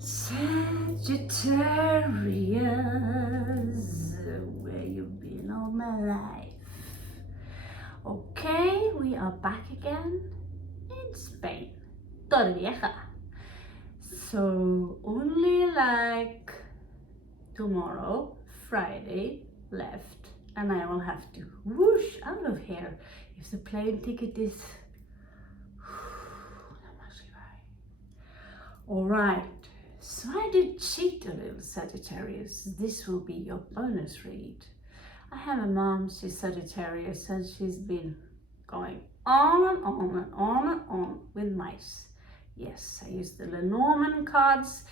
Sagittarius, where you been all my life? Okay, we are back again in Spain, Torrevieja. So only like tomorrow, Friday, left, and I will have to whoosh out of here if the plane ticket is. All right. So I did cheat a little, Sagittarius. This will be your bonus read. I have a mom, she's Sagittarius, and she's been going on and on and on and on with mice. Yes, I use the Lenormand cards,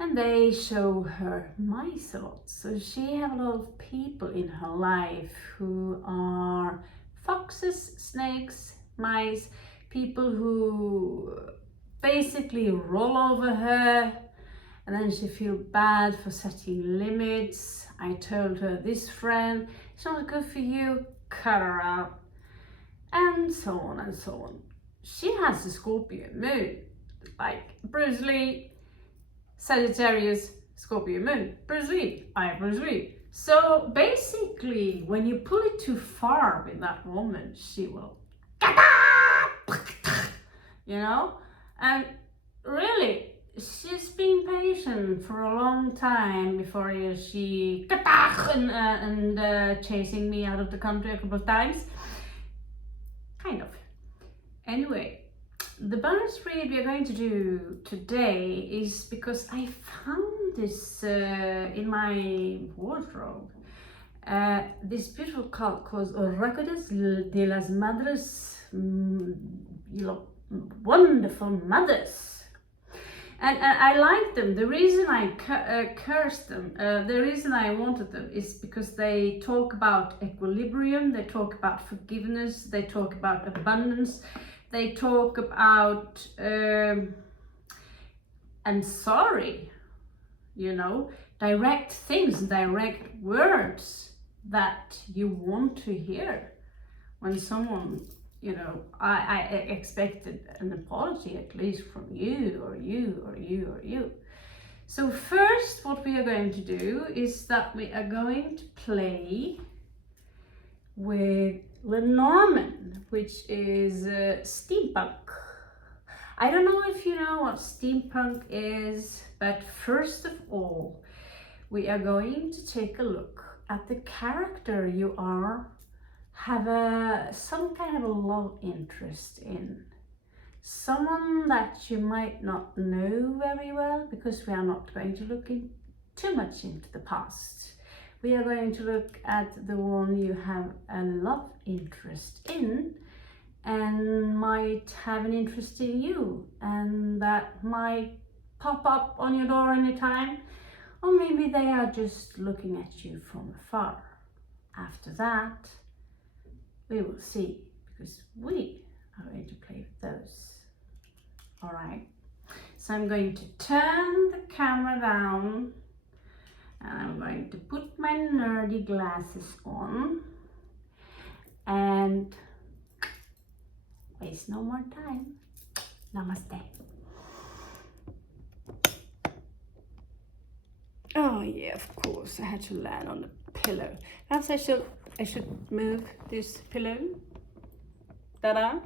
and they show her mice a lot. So she has a lot of people in her life who are foxes, snakes, mice, people who basically roll over her, and then she feels bad for setting limits. I told her, this friend is not good for you, cut her out, and so on and so on. She has a Scorpio moon, like Bruce Lee, Sagittarius, Scorpio moon, Bruce Lee, I Bruce Lee. So basically, when you pull it too far with that woman, she will, you know, and really, she's been patient for a long time before she chasing me out of the country a couple of times. Kind of. Anyway, the bonus read we are going to do today is because I found this in my wardrobe. This beautiful card called Records de las Madres, wonderful mothers. And I like them. The reason I cursed them, the reason I wanted them is because they talk about equilibrium, they talk about forgiveness, they talk about abundance, they talk about and sorry, you know, direct things, direct words that you want to hear when someone, you know, I expected an apology at least from you or you or you or you. So first what we are going to do is that we are going to play with Lenormand, which is steampunk. I don't know if you know what steampunk is, but first of all, we are going to take a look at the character you have some kind of a love interest in. Someone that you might not know very well, because we are not going to look too much into the past. We are going to look at the one you have a love interest in and might have an interest in you, and that might pop up on your door anytime, or maybe they are just looking at you from afar. After that, we will see, because we are going to play with those. All right, so I'm going to turn the camera down and I'm going to put my nerdy glasses on and waste no more time. Namaste. Oh yeah, of course, I had to land on the pillow. Perhaps I should move this pillow. Ta-da!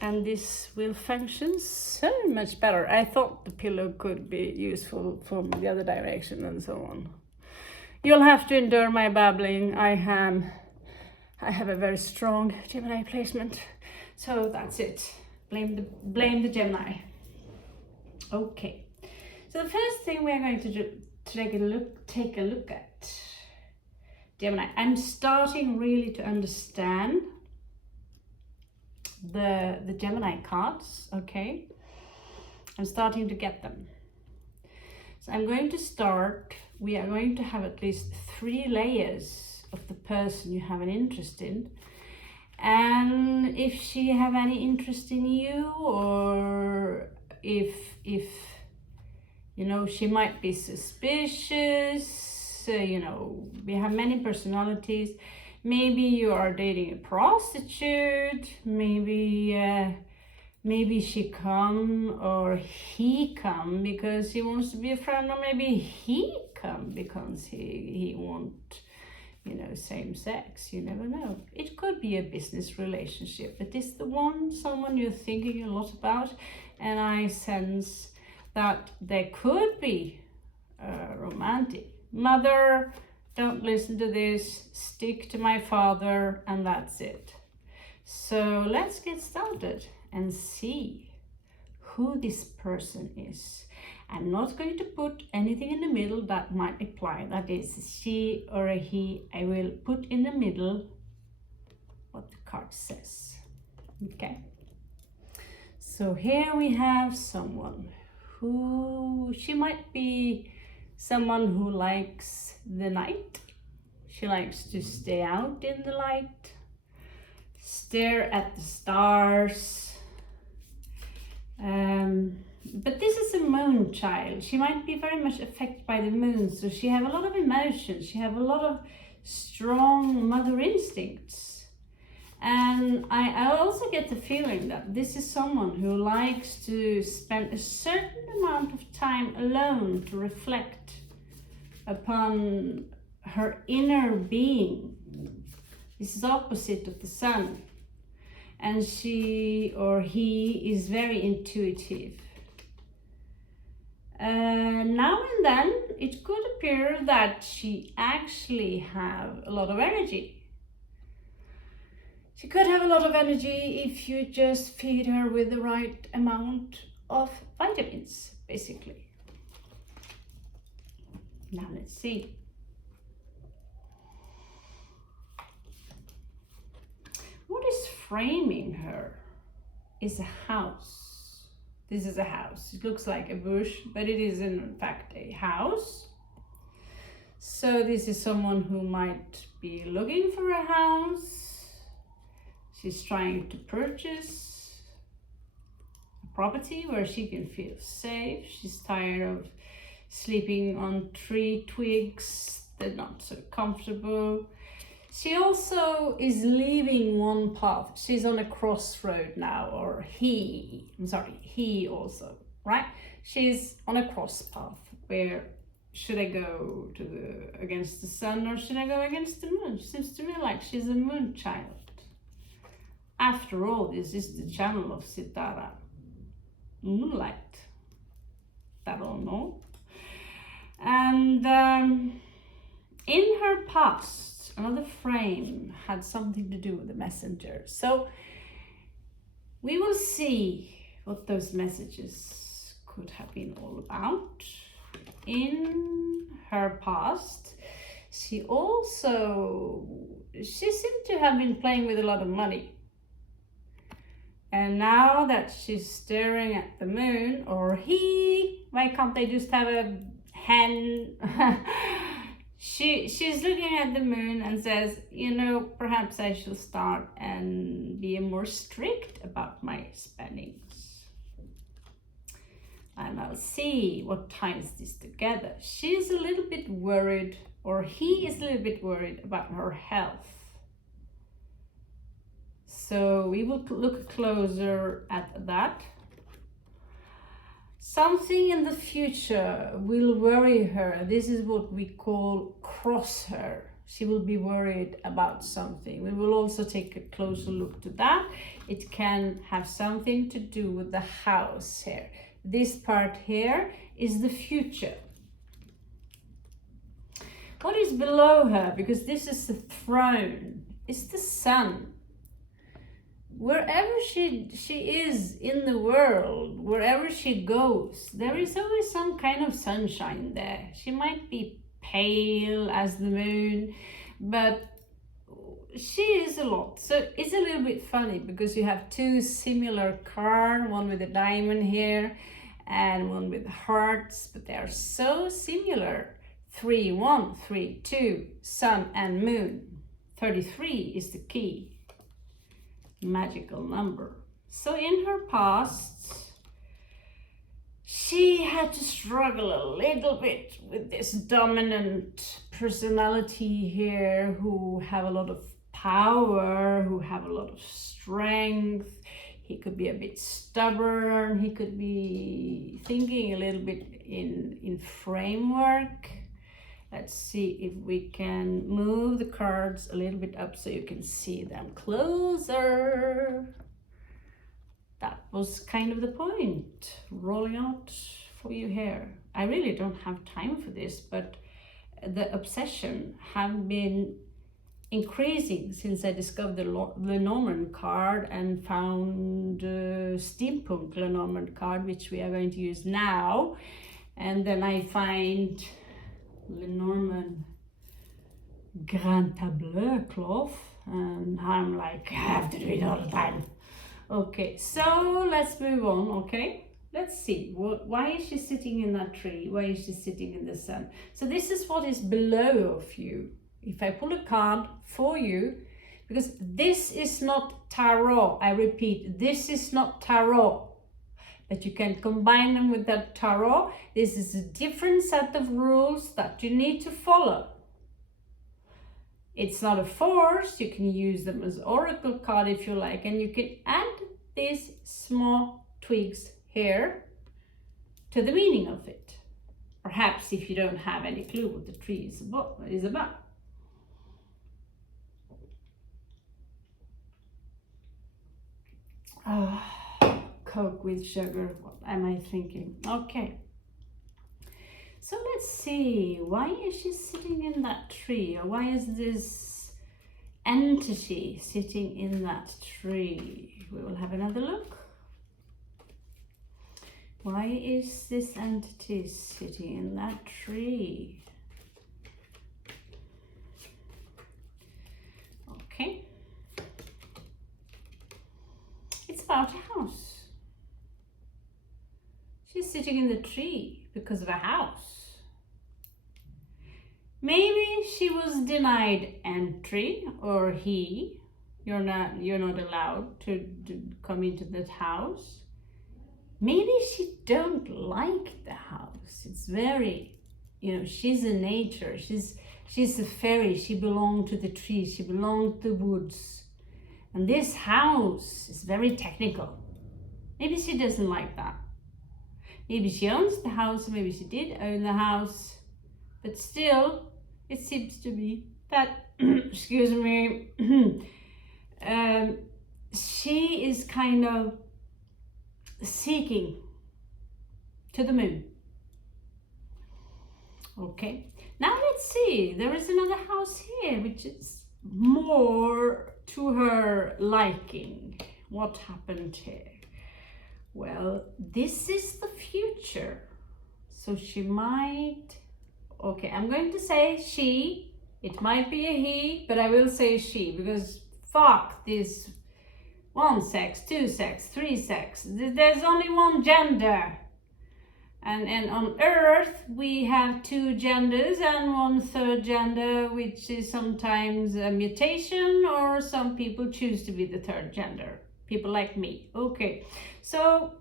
And this will function so much better. I thought the pillow could be useful from the other direction and so on. You'll have to endure my babbling. I have a very strong Gemini placement, so that's it. Blame the Gemini. Okay. So the first thing we are going to do to take a look at Gemini. I'm starting really to understand the Gemini cards, okay? I'm starting to get them. So I'm going to start, we are going to have at least 3 layers of the person you have an interest in. And if she have any interest in you, or if you know, she might be suspicious, you know, we have many personalities. Maybe you are dating a prostitute, maybe maybe she come or he come because he wants to be a friend, or maybe he come because he want, you know, same sex. You never know. It could be a business relationship. It is the one, someone you're thinking a lot about, and I sense that there could be romantic. Mother, don't listen to this, stick to my father, and that's it. So let's get started and see who this person is. I'm not going to put anything in the middle that might apply, that is she or a he. I will put in the middle what the card says. Okay, so here we have someone who, she might be someone who likes the night. She likes to stay out in the light, stare at the stars. But this is a moon child. She might be very much affected by the moon, so she have a lot of emotions. She have a lot of strong mother instincts. And I also get the feeling that this is someone who likes to spend a certain amount of time alone to reflect upon her inner being. This is opposite of the sun. And she or he is very intuitive. Now and then it could appear that she actually have a lot of energy. She could have a lot of energy if you just feed her with the right amount of vitamins, basically. Now let's see. What is framing her is a house. This is a house. It looks like a bush, but it is in fact a house. So this is someone who might be looking for a house. She's trying to purchase a property where she can feel safe. She's tired of sleeping on tree twigs. They're not so comfortable. She also is leaving one path. She's on a crossroad now, or he also, right? She's on a cross path where should I go to against the sun or should I go against the moon? She seems to me like she's a moon child. After all, this is the channel of Sitara, moonlight. I don't know. And in her past, another frame had something to do with the messenger. So we will see what those messages could have been all about. In her past, she seemed to have been playing with a lot of money. And now that she's staring at the moon, or why can't they just have a hen? She's looking at the moon and says, you know, perhaps I should start and be more strict about my spendings. And I'll see what ties this together. She's a little bit worried, or he is a little bit worried about her health. So we will look closer at that. Something in the future will worry her. This is what we call cross her. She will be worried about something. We will also take a closer look to that. It can have something to do with the house here. This part here is the future. What is below her? Because this is the throne. It's the sun. Wherever she is in the world, wherever she goes, there is always some kind of sunshine there. She might be pale as the moon, but she is a lot. So it's a little bit funny because you have two similar cards, one with a diamond here and one with hearts, but they are so similar. 3, 1, 3, 2, sun and moon. 33 is the key. Magical number. So in her past, she had to struggle a little bit with this dominant personality here who have a lot of power, who have a lot of strength. He could be a bit stubborn. He could be thinking a little bit in framework. Let's see if we can move the cards a little bit up so you can see them closer. That was kind of the point, rolling out for you here. I really don't have time for this, but the obsession have been increasing since I discovered the Lenormand card and found steampunk Lenormand card, which we are going to use now. And then I find Lenormand Grand Tableau cloth, and I'm like, I have to do it all the time. Okay, so let's move on, okay? Let's see, why is she sitting in that tree? Why is she sitting in the sun? So this is what is below of you. If I pull a card for you, because this is not tarot, I repeat, this is not tarot, but you can combine them with that tarot. This is a different set of rules that you need to follow. It's not a force. You can use them as oracle card if you like, and you can add these small tweaks here to the meaning of it. Perhaps if you don't have any clue what the tree is about. Coke with sugar, what am I thinking? Okay. So let's see, why is she sitting in that tree? Or why is this entity sitting in that tree? We will have another look. Why is this entity sitting in that tree? Okay. It's about a house. She's sitting in the tree because of a house. Maybe she was denied entry, or you're not allowed to come into that house. Maybe she don't like the house. It's very, she's a nature. She's a fairy. She belonged to the trees. She belonged to the woods. And this house is very technical. Maybe she doesn't like that. Maybe she owns the house, maybe she did own the house, but still, it seems to be that, excuse me, she is kind of seeking to the moon. Okay, now let's see, there is another house here, which is more to her liking. What happened here? Well, this is the future. So she might, okay, I'm going to say she. It might be a he, but I will say she, because fuck this 1 sex, 2 sex, 3 sex. There's only one gender. And on Earth, we have 2 genders and 1 third gender, which is sometimes a mutation, or some people choose to be the 3rd gender. People like me. Okay, so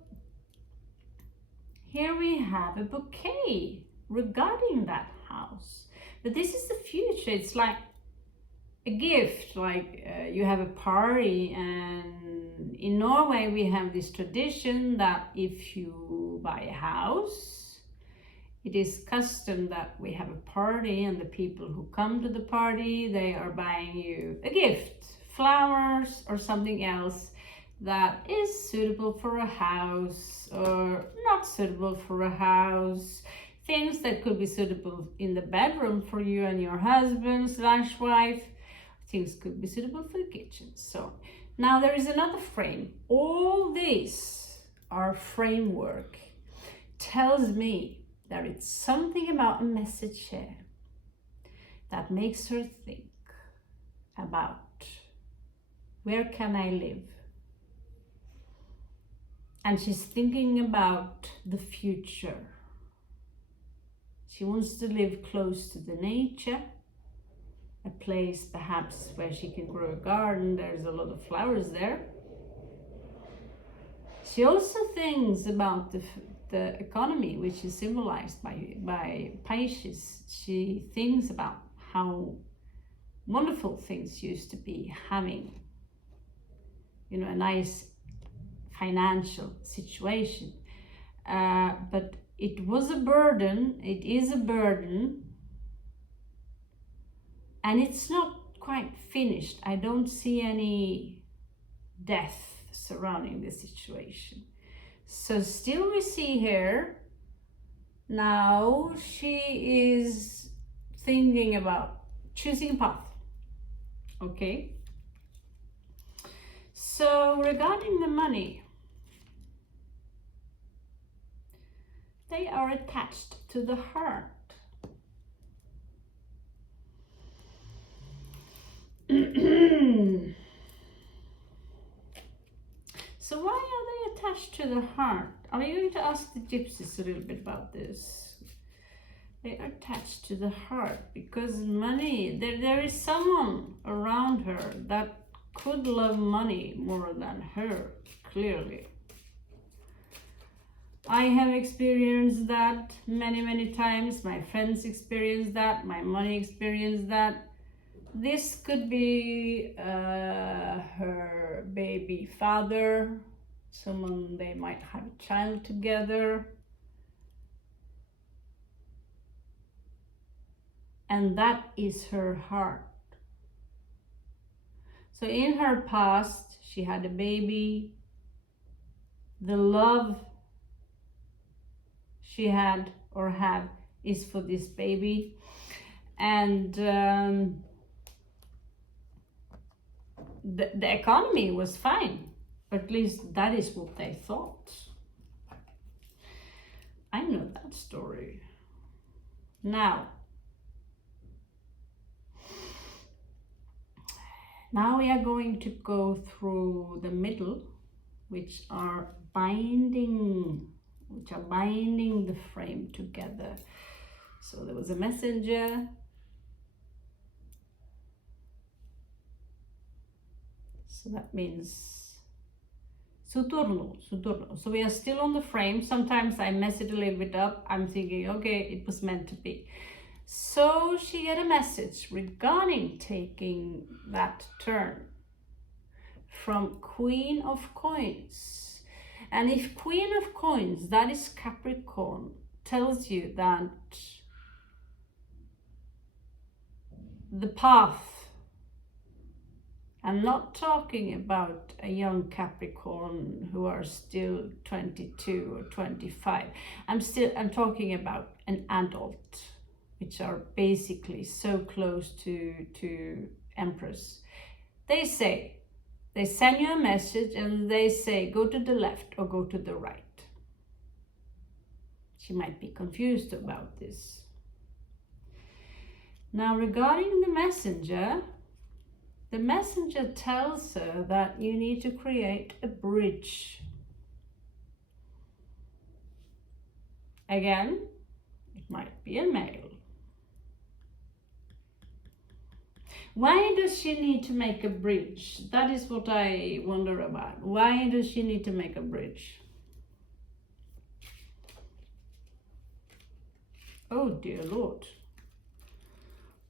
here we have a bouquet regarding that house. But this is the future. It's like a gift, like you have a party, and in Norway we have this tradition that if you buy a house, it is custom that we have a party, and the people who come to the party, they are buying you a gift, flowers or something else that is suitable for a house or not suitable for a house. Things that could be suitable in the bedroom for you and your husband / wife. Things could be suitable for the kitchen. So now there is another frame. All these are framework. Tells me that it's something about a message here that makes her think about where can I live? And she's thinking about the future. She wants to live close to the nature, a place perhaps where she can grow a garden. There's a lot of flowers there. She also thinks about the economy, which is symbolized by Pisces. She thinks about how wonderful things used to be, having, a nice financial situation. But it was a burden, it is a burden, and it's not quite finished. I don't see any death surrounding the situation. So still we see her. Now she is thinking about choosing a path. Okay. So regarding the money, they are attached to the heart. So why are they attached to the heart? Are you going to ask the gypsies a little bit about this? They are attached to the heart because money, there is someone around her that could love money more than her, clearly. I have experienced that many times. My friends experienced that. My money experienced that. This could be her baby father, someone they might have a child together. And that is her heart. So in her past, she had a baby. The love she had or have is for this baby. And the economy was fine. At least that is what they thought. I know that story. Now we are going to go through the middle, which are binding the frame together. So there was a messenger. So that means Saturno. So we are still on the frame. Sometimes I mess it a little bit up. I'm thinking, okay, it was meant to be. So she had a message regarding taking that turn from Queen of Coins. And if Queen of Coins, that is Capricorn, tells you that the path, I'm not talking about a young Capricorn who are still 22 or 25. I'm talking about an adult, which are basically so close to Empress. They send you a message and they say, go to the left or go to the right. She might be confused about this. Now, regarding the messenger tells her that you need to create a bridge. Again, it might be a male. Why does she need to make a bridge? That is what I wonder about. Why does she need to make a bridge? Oh dear Lord.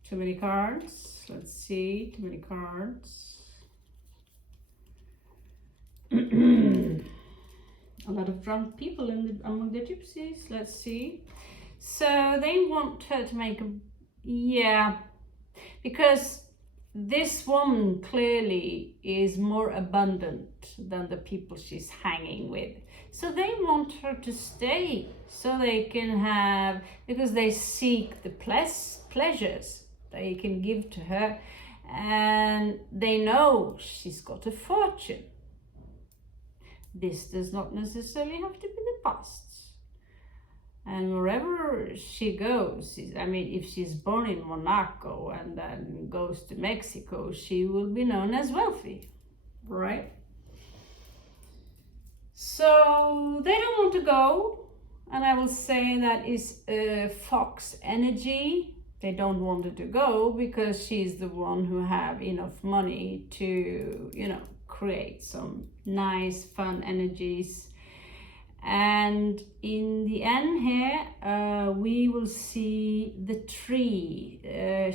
Too many cards. Let's see, too many cards. A lot of drunk people among the gypsies. Let's see. So they want her to make a, yeah, because this woman clearly is more abundant than the people she's hanging with. So they want her to stay so they can have, because they seek the pleasures they can give to her, and they know she's got a fortune. This does not necessarily have to be the past. And wherever she goes, I mean, if she's born in Monaco and then goes to Mexico, she will be known as wealthy, right? So they don't want to go, and I will say that is a fox energy. They don't want her to go because she's the one who have enough money to, create some nice, fun energies. And in the end here, we will see the tree.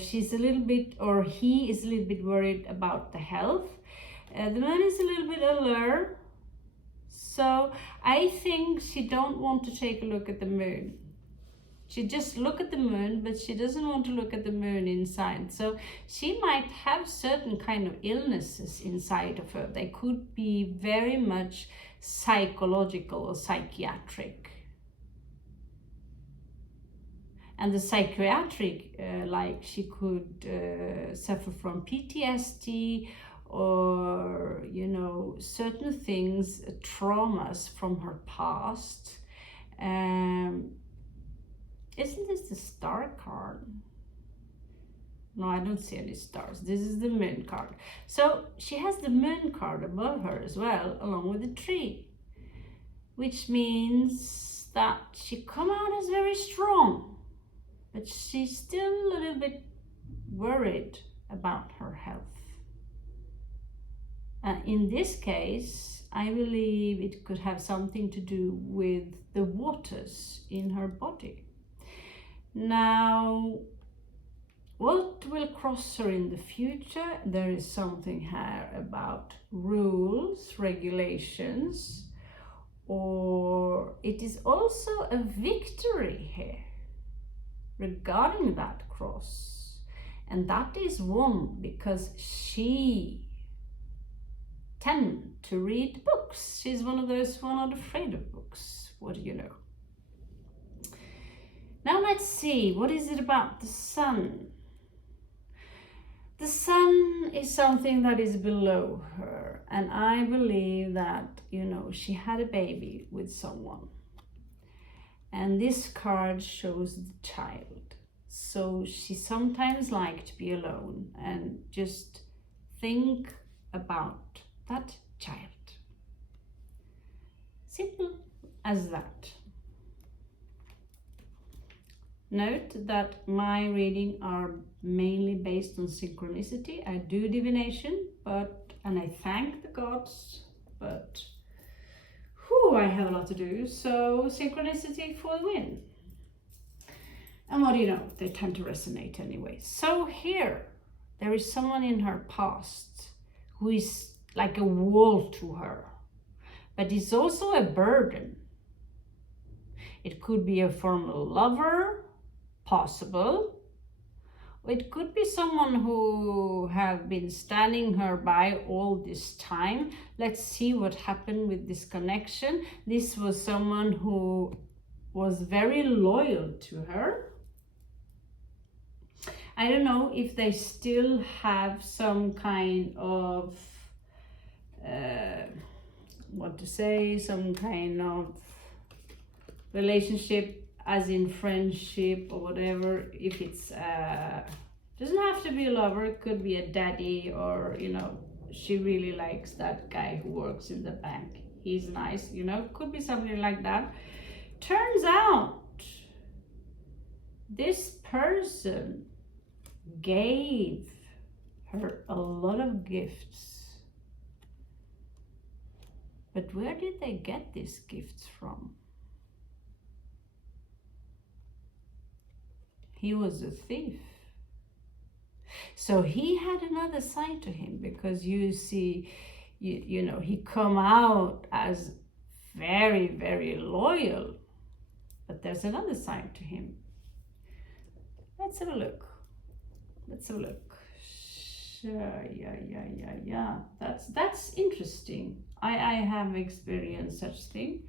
She's a little bit, or he is a little bit worried about the health. The man is a little bit alert. So I think she don't want to take a look at the moon. She just look at the moon, but she doesn't want to look at the moon inside. So she might have certain kind of illnesses inside of her. They could be very much psychological or psychiatric. And the psychiatric, like she could suffer from PTSD or, you know, certain things, traumas from her past. Isn't this the star card? No, I don't see any stars. This is the moon card. So she has the moon card above her as well, along with the tree, which means that she come out as very strong, but she's still a little bit worried about her health. In this case, I believe it could have something to do with the waters in her body. Now, what will cross her in the future? There is something here about rules, regulations, or it is also a victory here regarding that cross. And that is won because she tends to read books. She's one of those who are not afraid of books. What do you know? Now let's see, what is it about the sun? The sun is something that is below her, and I believe that, you know, she had a baby with someone. And this card shows the child. So she sometimes likes to be alone and just think about that child. Simple as that. Note that my reading are mainly based on synchronicity. I do divination, and I thank the gods, but I have a lot to do. So synchronicity for the win. And what do you know? They tend to resonate anyway. So here, there is someone in her past who is like a wall to her, but it's also a burden. It could be a former lover, possible. It could be someone who have been standing her by all this time. Let's see what happened with this connection. This was someone who was very loyal to her. I don't know if they still have some kind of, some kind of relationship, as in friendship or whatever. If it's doesn't have to be a lover, it could be a daddy, or, you know, she really likes that guy who works in the bank, he's nice, you know, could be something like that. Turns out this person gave her a lot of gifts, but where did they get these gifts from? He was a thief. So he had another side to him, because you see, you know, he come out as very, very loyal, but there's another side to him. Let's have a look. Let's have a look. Yeah. That's interesting. I have experienced such thing.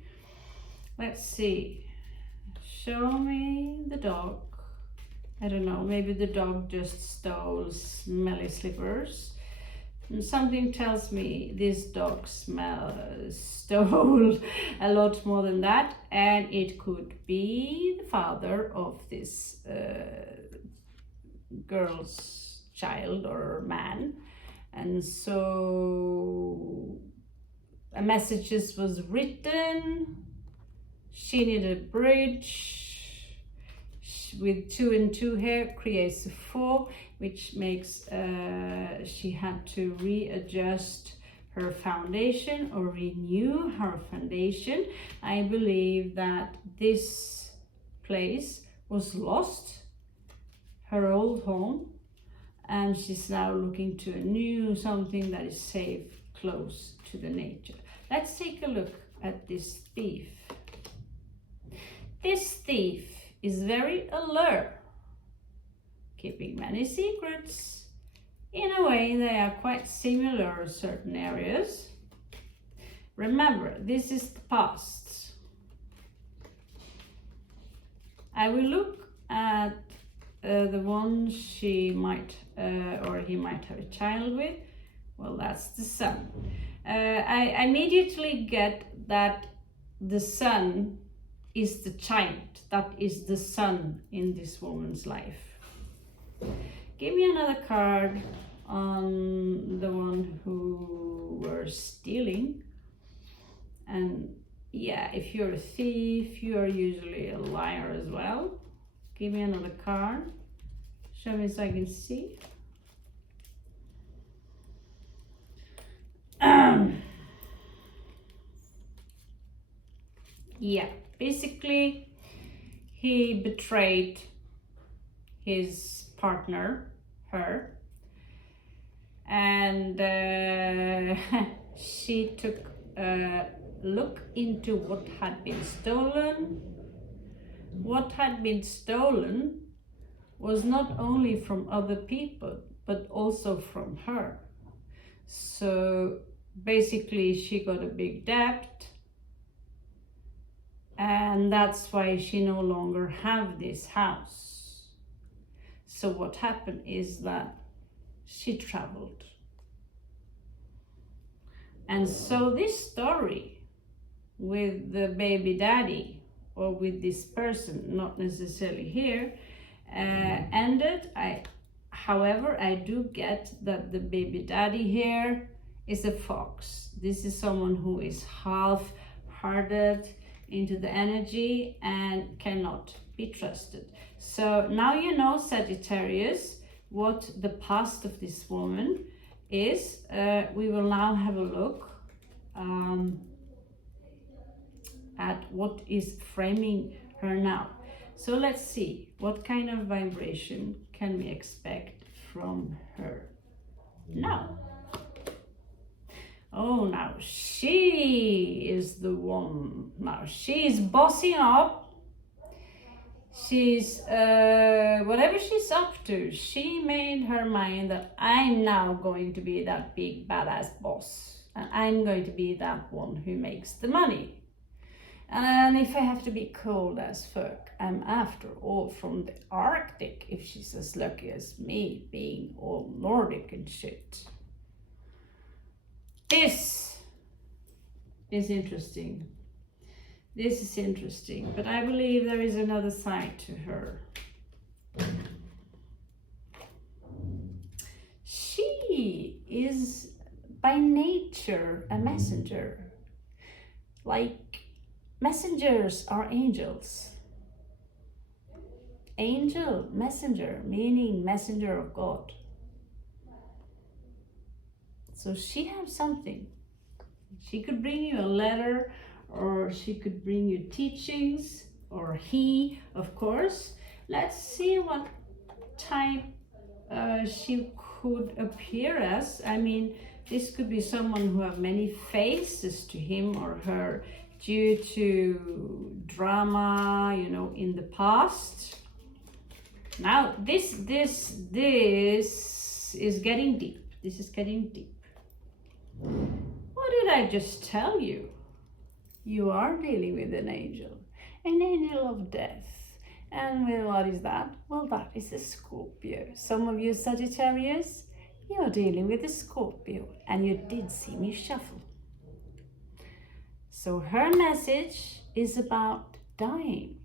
Let's see. Show me the dog. I don't know, maybe the dog just stole smelly slippers. And something tells me this dog stole a lot more than that, and it could be the father of this girl's child or man. And so a message was written. She needed a bridge. With 2 and 2 here creates a 4, which makes she had to readjust her foundation or renew her foundation. I believe that this place was lost, her old home, and she's now looking to a new something that is safe, close to the nature. Let's take a look at this thief. This thief is very alert, keeping many secrets. In a way, they are quite similar in certain areas. Remember, this is the past. I will look at the one she might or he might have a child with. Well, that's the son. I immediately get that the son is the child, that is the son in this woman's life. Give me another card on the one who were stealing. And yeah, if you're a thief, you are usually a liar as well. Give me another card. Show me so I can see. Yeah, basically he betrayed his partner, her, and she took a look into what had been stolen. What had been stolen was not only from other people, but also from her. So basically she got a big debt, and that's why she no longer have this house. So what happened is that she traveled. And so this story with the baby daddy, or with this person, not necessarily here, ended. However, I do get that the baby daddy here is a fox. This is someone who is half-hearted into the energy and cannot be trusted. So now you know, Sagittarius, what the past of this woman is. We will now have a look at what is framing her now. So let's see, what kind of vibration can we expect from her now? Oh, now she is the one. Now she's bossing up. She's, whatever she's up to, she made her mind that I'm now going to be that big badass boss. And I'm going to be that one who makes the money. And if I have to be cold as fuck, I'm after all from the Arctic, if she's as lucky as me, being all Nordic and shit. This is interesting. This is interesting, but I believe there is another side to her. She is by nature a messenger. Like, messengers are angels. Angel, messenger, meaning messenger of God. So she has something. She could bring you a letter, or she could bring you teachings, or he, of course. Let's see what type she could appear as. I mean, this could be someone who have many faces to him or her due to drama, you know, in the past. Now, this is getting deep. This is getting deep. What did I just tell you? You are dealing with an angel of death. And what is that? Well, that is a Scorpio. Some of you Sagittarius, you're dealing with a Scorpio, and you did see me shuffle. So her message is about dying.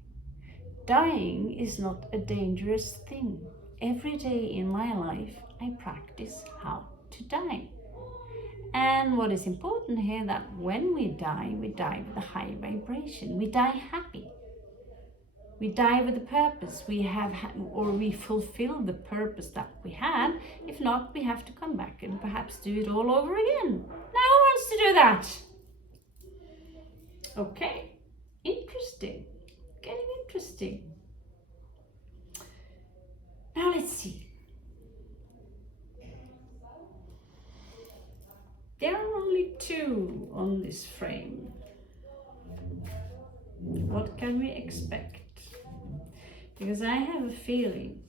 Dying is not a dangerous thing. Every day in my life, I practice how to die. And what is important here, that when we die with a high vibration. We die happy. We die with a purpose. We fulfill the purpose that we had. If not, we have to come back and perhaps do it all over again. Now who wants to do that? Okay, interesting. Getting interesting. Now let's see. There are only two on this frame. What can we expect? Because I have a feeling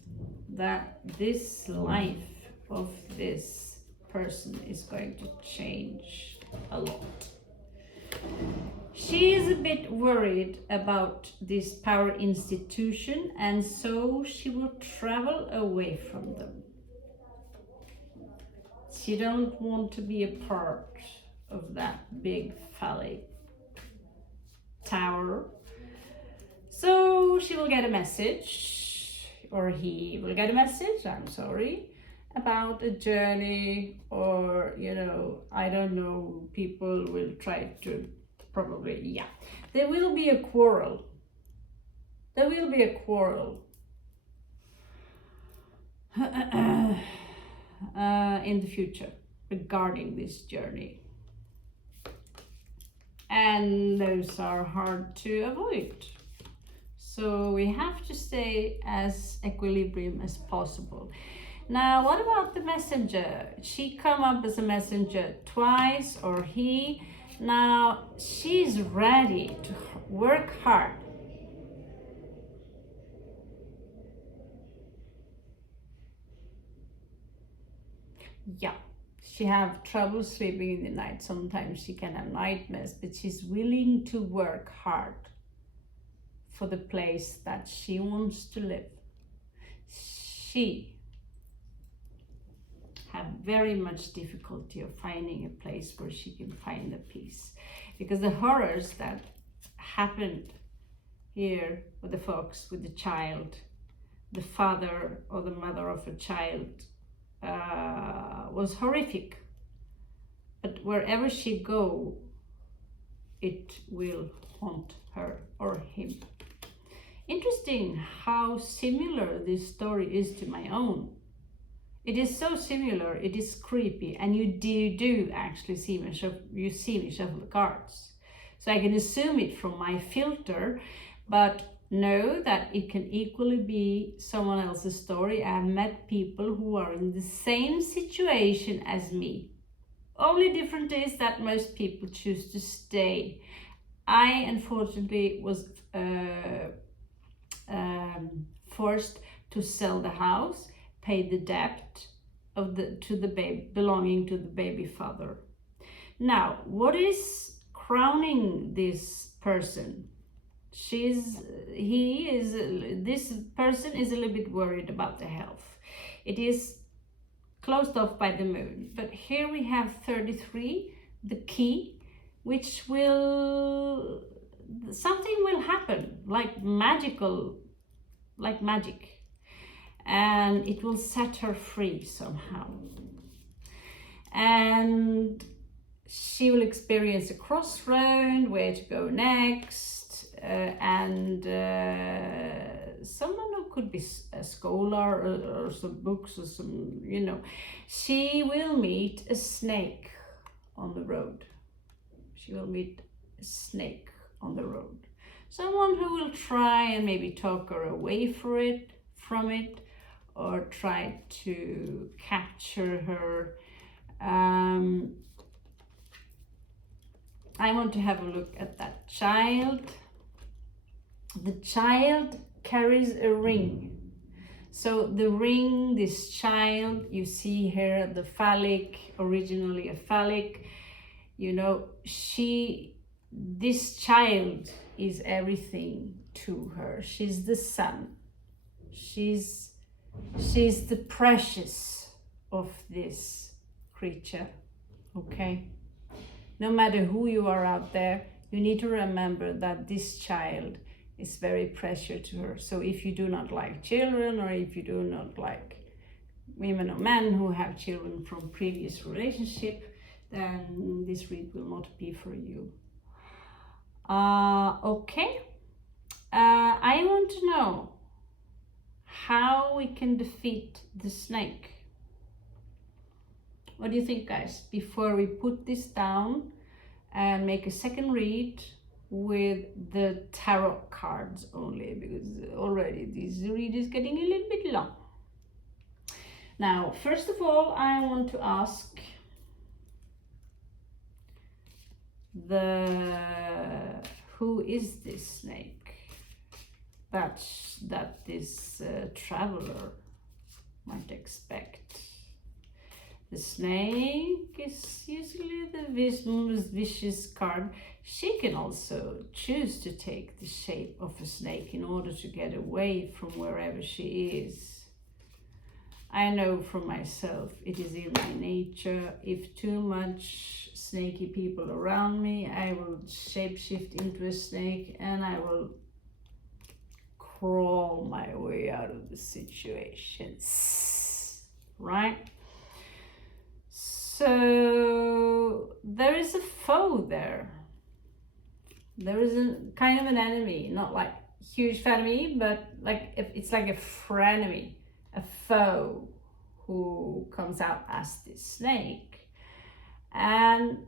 that this life of this person is going to change a lot. She is a bit worried about this power institution, and so she will travel away from them. She don't want to be a part of that big phallic tower. So she will get a message, or he will get a message, I'm sorry, about a journey, or, you know, I don't know, people will try to probably, yeah. There will be a quarrel. There will be a quarrel in the future regarding this journey. And those are hard to avoid. So we have to stay as equilibrium as possible. Now, what about the messenger? She come up as a messenger twice, or he. Now, she's ready to work hard. Yeah, she have trouble sleeping in the night. Sometimes she can have nightmares, but she's willing to work hard for the place that she wants to live. She have very much difficulty of finding a place where she can find the peace, because the horrors that happened here with the folks, with the child, the father or the mother of a child, was horrific. But wherever she go, it will haunt her or him. Interesting how similar this story is to my own. It is so similar, it is creepy, and you do actually see me shuffle the cards. So I can assume it from my filter, but know that it can equally be someone else's story. I have met people who are in the same situation as me. Only different is that most people choose to stay. I unfortunately was forced to sell the house, pay the debt of belonging to the baby father. Now, what is crowning this person? This person is a little bit worried about the health. It is closed off by the moon. But here we have 33, the key, which something will happen, like magic, and it will set her free somehow. And she will experience a crossroad, where to go next, and someone who could be a scholar, or some books, or some, you know, she will meet a snake on the road. She will meet a snake on the road. Someone who will try and maybe talk her away from it, or try to capture her. I want to have a look at that child. The child carries a ring. So the ring, this child, you see here the phallic, originally a phallic, you know, this child is everything to her. She's the sun. She's the precious of this creature, okay? No matter who you are out there, you need to remember that this child is very precious to her. So if you do not like children, or if you do not like women or men who have children from previous relationship, then this read will not be for you. Okay. I want to know how we can defeat the snake. What do you think, guys? Before we put this down and make a second read with the tarot cards only, because already this read is getting a little bit long. Now, first of all, I want to ask who is this snake that this traveler might expect? The snake is usually the most vicious card. She can also choose to take the shape of a snake in order to get away from wherever she is. I know for myself, it is in my nature. If too much snaky people around me, I will shapeshift into a snake and I will crawl my way out of the situations, right? So there is a foe there. There is a kind of an enemy, not like huge enemy, but like it's like a frenemy, a foe who comes out as this snake. And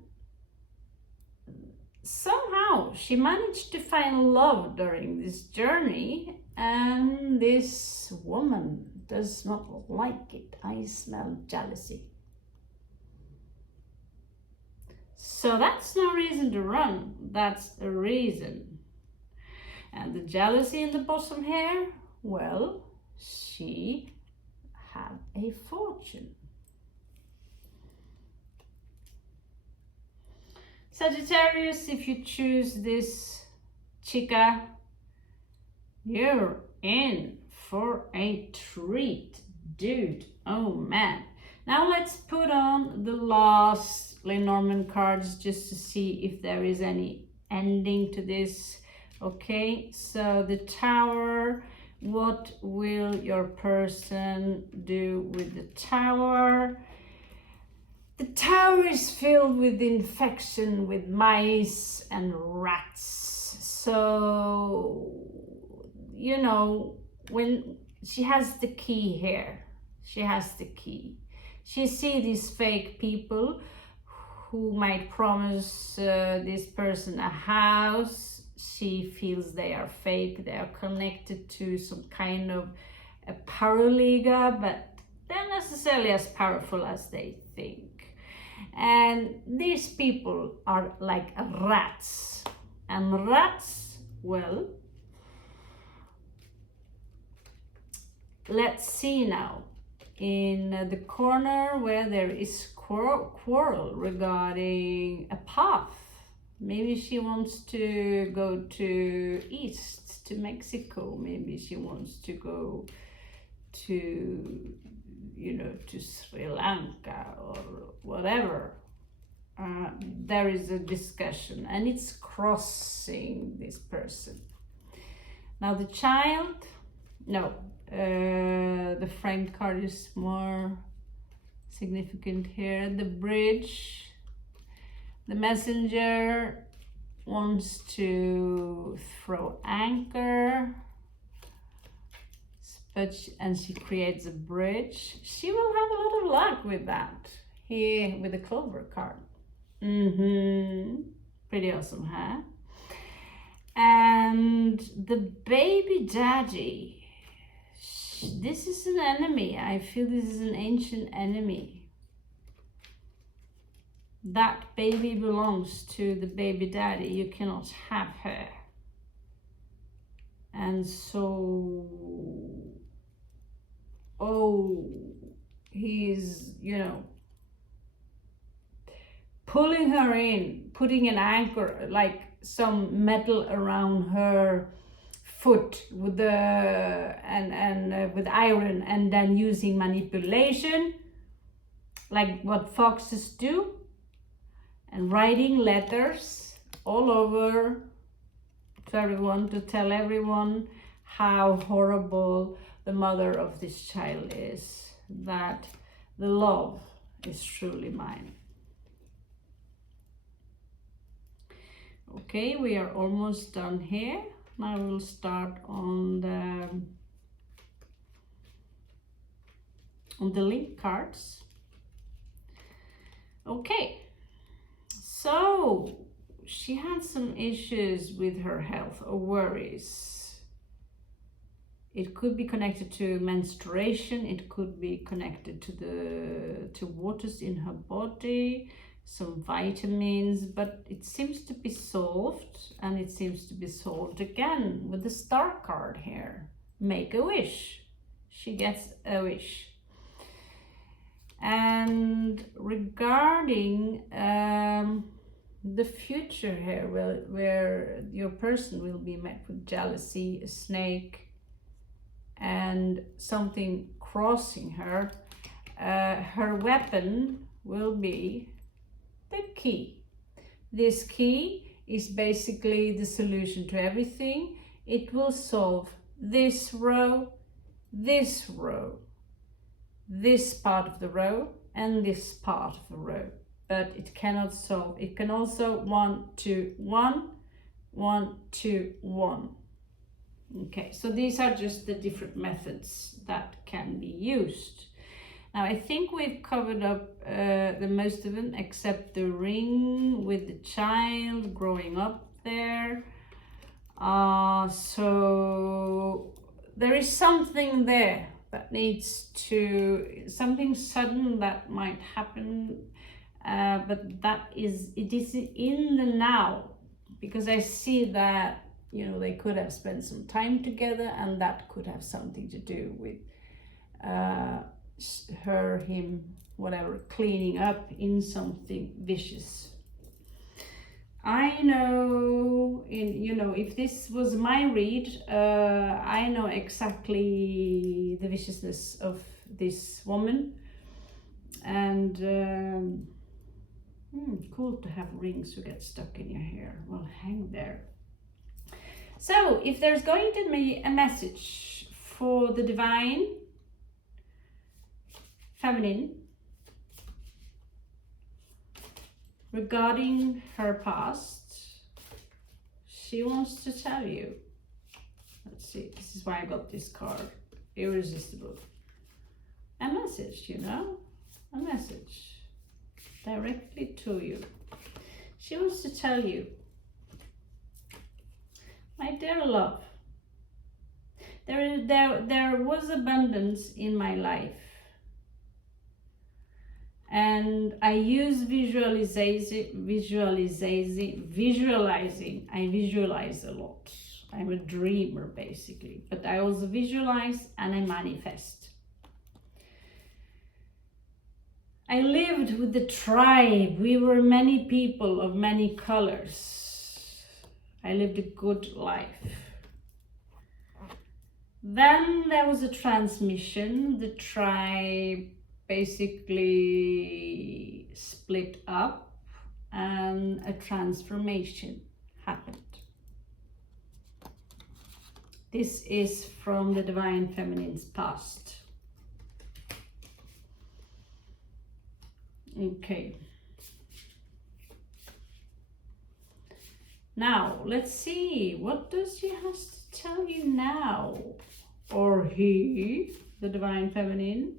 somehow she managed to find love during this journey, and this woman does not like it. I smell jealousy. So that's no reason to run, that's a reason. And the jealousy in the bottom here, well, she had a fortune. Sagittarius, if you choose this chica, you're in for a treat, dude. Oh man. Now let's put on the last Lenormand cards just to see if there is any ending to this. Okay, so the Tower. What will your person do with the Tower? The Tower is filled with infection, with mice and rats. So, you know, when she has the key here, she has the key. She sees these fake people who might promise this person a house. She feels they are fake, they are connected to some kind of a paraliga, but they're necessarily as powerful as they think. And these people are like rats. And rats, well, let's see now. In the corner where there is quarrel regarding a path. Maybe she wants to go to east, to Mexico. Maybe she wants to go to, you know, to Sri Lanka or whatever. There is a discussion and it's crossing this person. Now the child, no, the framed card is more significant here. The bridge, the messenger wants to throw anchor, and she creates a bridge. She will have a lot of luck with that here with the clover card. Pretty awesome, huh? And the baby daddy, this is an enemy. I feel this is an ancient enemy. That baby belongs to the baby daddy. You cannot have her. And so, he's, you know, pulling her in, putting an anchor, like some metal around her foot with the with iron, and then using manipulation, like what foxes do, and writing letters all over to everyone to tell everyone how horrible the mother of this child is, that the love is truly mine. Okay, we are almost done here. Now we'll start on the link cards. Okay, so she had some issues with her health or worries. It could be connected to menstruation. It could be connected to waters in her body. some vitamins, but it seems to be solved, and it seems to be solved again with the star card here. Make a wish. She gets a wish. And regarding the future here, where your person will be met with jealousy, a snake, and something crossing her, her weapon will be the key. This key is basically the solution to everything. It will solve this row, this part of the row, and this part of the row. But it cannot solve. It can also 1, 2, 1, 1, 2, 1. Okay, so these are just the different methods that can be used. Now I think we've covered up the most of them, except the ring with the child growing up there. So there is something there that needs to, something sudden that might happen, but it is in the now, because I see that, you know, they could have spent some time together, and that could have something to do with her, him, whatever, cleaning up in something vicious. I know, if this was my read, I know exactly the viciousness of this woman, and cool to have rings who get stuck in your hair. Well, hang there. So, if there's going to be a message for the divine feminine regarding her past, she wants to tell you. Let's see, this is why I got this card. Irresistible. A message, you know? A message. Directly to you. She wants to tell you, my dear love, there was abundance in my life. And I use visualizing. I visualize a lot. I'm a dreamer, basically. But I also visualize and I manifest. I lived with the tribe. We were many people of many colors. I lived a good life. Then there was a transmission. The tribe basically split up and a transformation happened. This is from the Divine Feminine's past. Okay. Now, let's see. What does she have to tell you now? Or he, the Divine Feminine?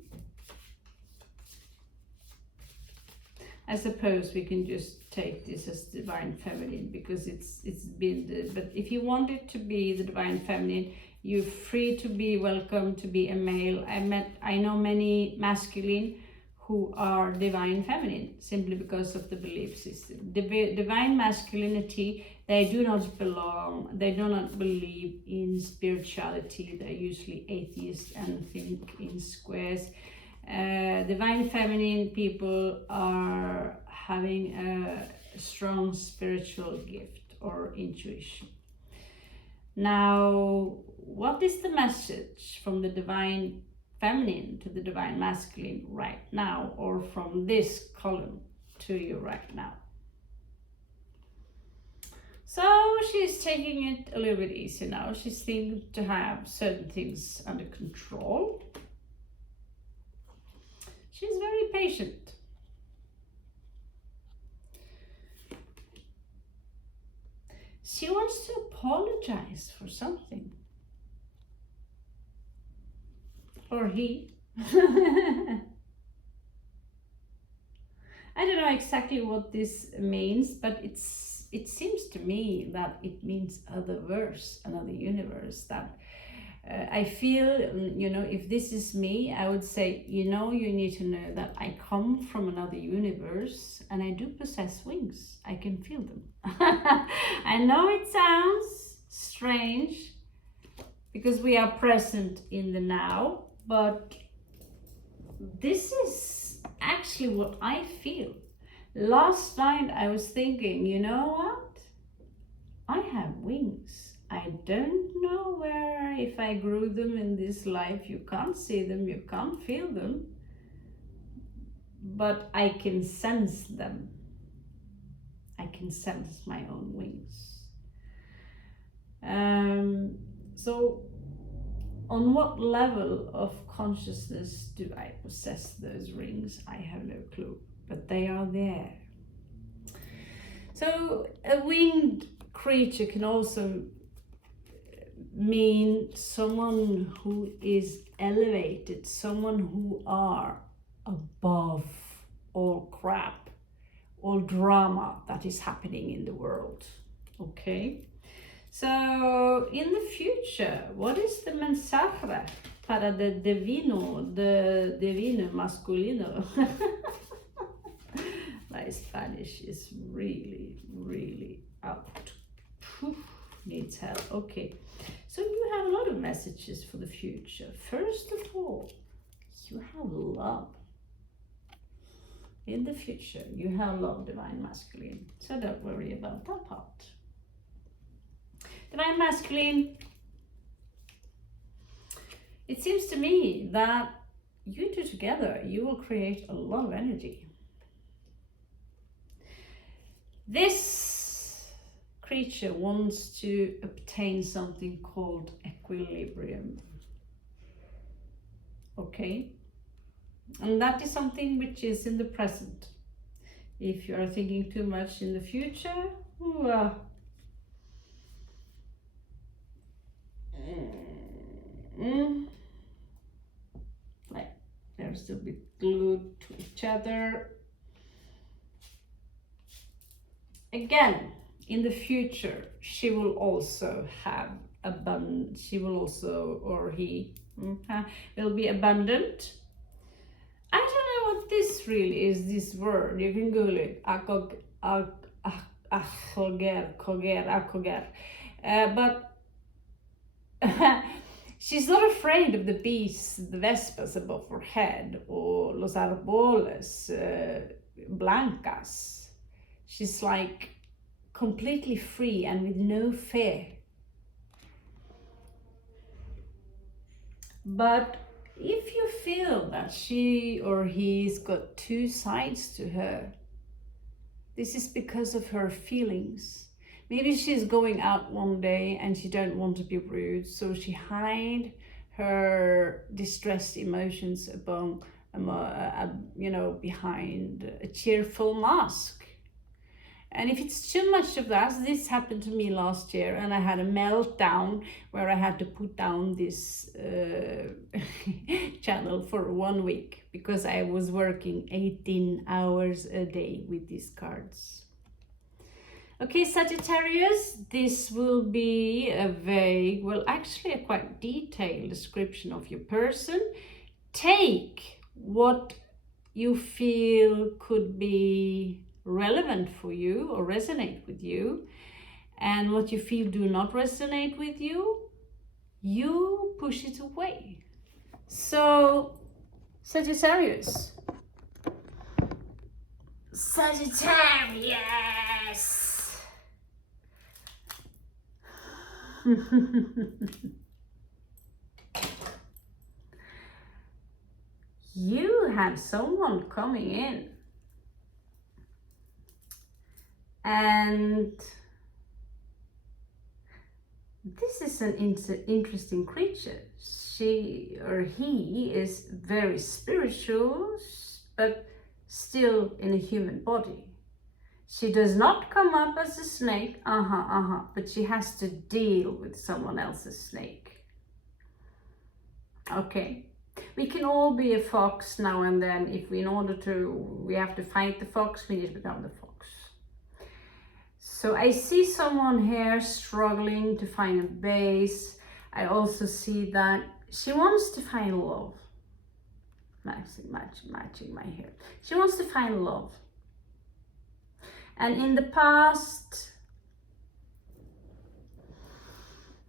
I suppose we can just take this as Divine Feminine because it's been, but if you want it to be the Divine Feminine, you're free to be welcome to be a male. I know many masculine who are Divine Feminine simply because of the belief system. Divine masculinity, they do not believe in spirituality. They're usually atheists and think in squares. Divine Feminine people are having a strong spiritual gift or intuition. Now, what is the message from the Divine Feminine to the Divine Masculine right now, or from this column to you right now? So she's taking it a little bit easy now. She seems to have certain things under control. She's very patient. She wants to apologize for something. Or he. I don't know exactly what this means, but it seems to me that it means other verse, another universe, that I feel, you know, if this is me, I would say, you know, you need to know that I come from another universe and I do possess wings. I can feel them. I know it sounds strange because we are present in the now, but this is actually what I feel. Last night I was thinking, you know what? I have wings. I don't know where, if I grew them in this life. You can't see them, you can't feel them, but I can sense them. I can sense my own wings. So on what level of consciousness do I possess those rings? I have no clue, but they are there. So a winged creature can also mean someone who is elevated, someone who are above all crap, all drama that is happening in the world. Okay, so in the future, what is the mensaje para the divino masculino? My Spanish is really out. Needs help. Okay, so you have a lot of messages for the future. First of all, you have love. In the future, you have love, divine masculine. So don't worry about that part. Divine masculine, it seems to me that you two together, you will create a lot of energy. This creature wants to obtain something called equilibrium. Okay, and that is something which is in the present. If you are thinking too much in the future, like they're still a bit glued to each other. Again, in the future, she will also have abundance. She will also, or he, will be abundant. I don't know what this really is, this word. You can Google it. But she's not afraid of the bees, the vespas above her head, or los árboles blancas. She's like completely free and with no fear. But if you feel that she or he's got two sides to her, this is because of her feelings. Maybe she's going out one day and she don't want to be rude, so she hide her distressed emotions behind a cheerful mask. And if it's too much of that, this happened to me last year, and I had a meltdown where I had to put down this channel for 1 week because I was working 18 hours a day with these cards. Okay, Sagittarius, this will be a vague, well, actually a quite detailed description of your person. Take what you feel could be relevant for you or resonate with you, and what you feel do not resonate with you, you push it away. So Sagittarius, you have someone coming in, and this is an interesting creature. She or he is very spiritual, but still in a human body. She does not come up as a snake, but she has to deal with someone else's snake. Okay, we can all be a fox now and then. If we have to fight the fox, we need to become the fox. So I see someone here struggling to find a base. I also see that she wants to find love. Matching my hair. She wants to find love. And in the past,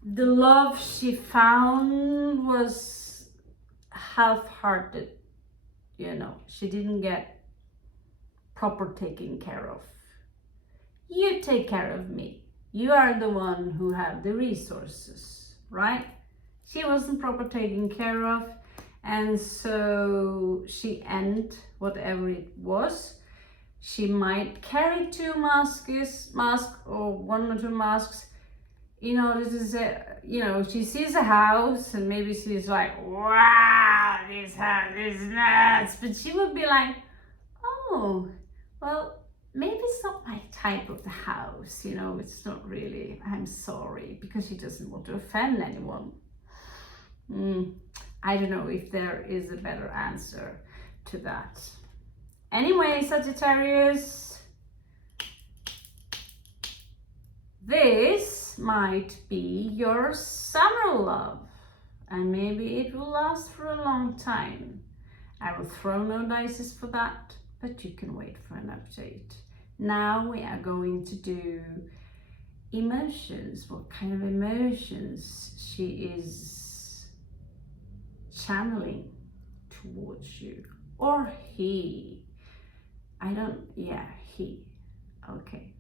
the love she found was half-hearted. You know, she didn't get proper taken care of. You take care of me. You are the one who have the resources, right? She wasn't proper taken care of, and so she ended whatever it was. She might carry two masks or one or two masks. You know, this is she sees a house and maybe she's like, wow, this house is nuts. But she would be like, oh, well, maybe it's not my type of the house, it's not really, I'm sorry, because she doesn't want to offend anyone. I don't know if there is a better answer to that. Anyway, Sagittarius, this might be your summer love, and maybe it will last for a long time. I will throw no dice for that, but you can wait for an update. Now we are going to do emotions, what kind of emotions she is channeling towards you, or he. He. Okay.